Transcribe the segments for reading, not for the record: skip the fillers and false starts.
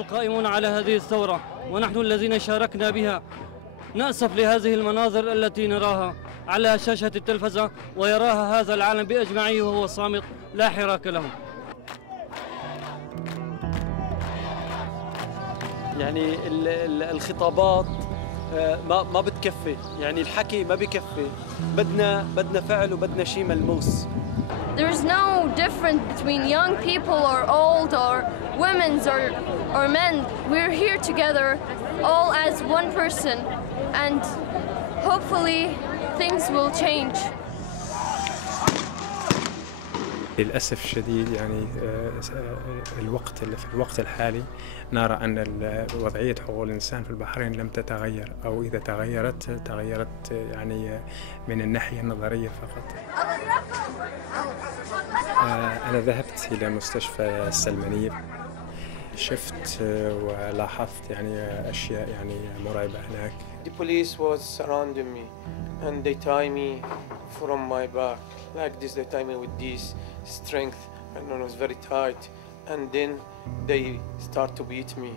القائمون على هذه الثورة ونحن الذين شاركنا بها نأسف لهذه المناظر التي نراها على شاشة التلفزة ويراها هذا العالم بأجمعه وهو صامت لا حراك له. يعني الخطابات ما بتكفي، يعني الحكي ما بكفي، بدنا فعل وبدنا شيء ملموس. There's no difference between young people or old or women or men. We're here together all as one person and hopefully things will change. للأسف الشديد يعني في الوقت الحالي نرى أن وضعية حقوق الإنسان في البحرين لم تتغير، أو إذا تغيرت يعني من الناحية النظرية فقط. أنا ذهبت إلى مستشفى السلمانية، شفت ولاحظت يعني أشياء يعني مرعبة هناك. The police was surrounding me and they tie me from my back like this. They tie me with this strength and it was very tight and then they start to beat me.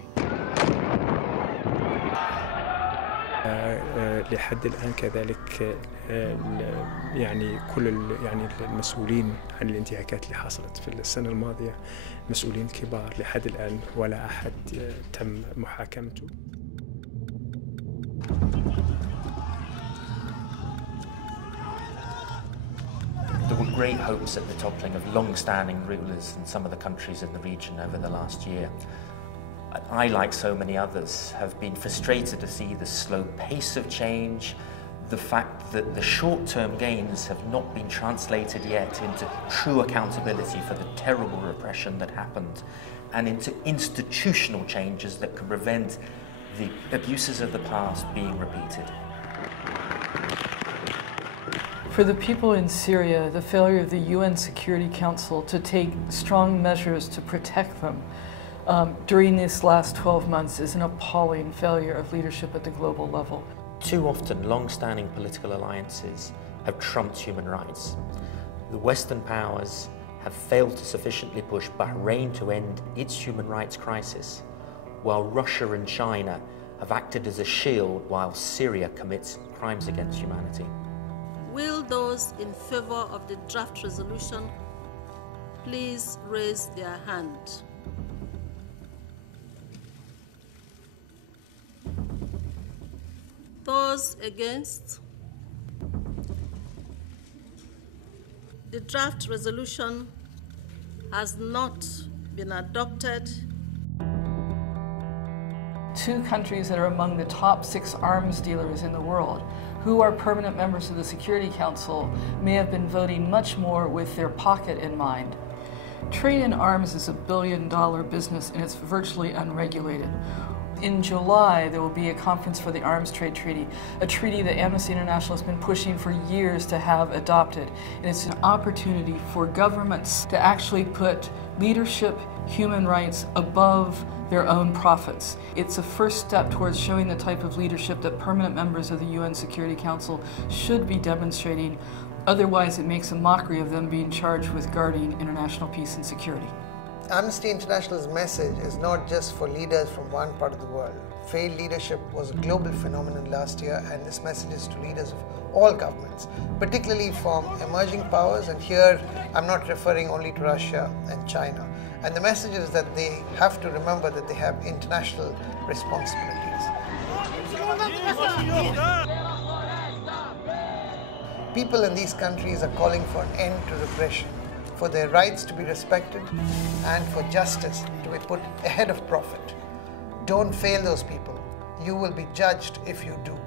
لحد الآن كذلك يعني يعني المسؤولين عن الانتهاكات اللي حصلت في السنة الماضية مسؤولين كبار لحد الآن ولا أحد تم محاكمته. There were great hopes at the toppling of long-standing rulers in some of the countries in the region over the last year. I, like so many others, have been frustrated to see the slow pace of change, the fact that the short-term gains have not been translated yet into true accountability for the terrible repression that happened, and into institutional changes that can prevent the abuses of the past being repeated. For the people in Syria, the failure of the UN Security Council to take strong measures to protect them during these last 12 months is an appalling failure of leadership at the global level. Too often, long-standing political alliances have trumped human rights. The Western powers have failed to sufficiently push Bahrain to end its human rights crisis, while Russia and China have acted as a shield while Syria commits crimes against humanity. Will those in favor of the draft resolution please raise their hand? Those against? The draft resolution has not been adopted. Two countries that are among the top 6 arms dealers in the world, who are permanent members of the Security Council, may have been voting much more with their pocket in mind. Trade in arms is a billion-dollar business and it's virtually unregulated. In July, there will be a conference for the Arms Trade Treaty, a treaty that Amnesty International has been pushing for years to have adopted. And it's an opportunity for governments to actually put leadership, human rights above their own profits. It's a first step towards showing the type of leadership that permanent members of the UN Security Council should be demonstrating. Otherwise, it makes a mockery of them being charged with guarding international peace and security. Amnesty International's message is not just for leaders from one part of the world. Failed leadership was a global phenomenon last year, and this message is to leaders of all governments, particularly from emerging powers, and here I'm not referring only to Russia and China. And the message is that they have to remember that they have international responsibilities. People in these countries are calling for an end to repression, for their rights to be respected, and for justice to be put ahead of profit. Don't fail those people. You will be judged if you do.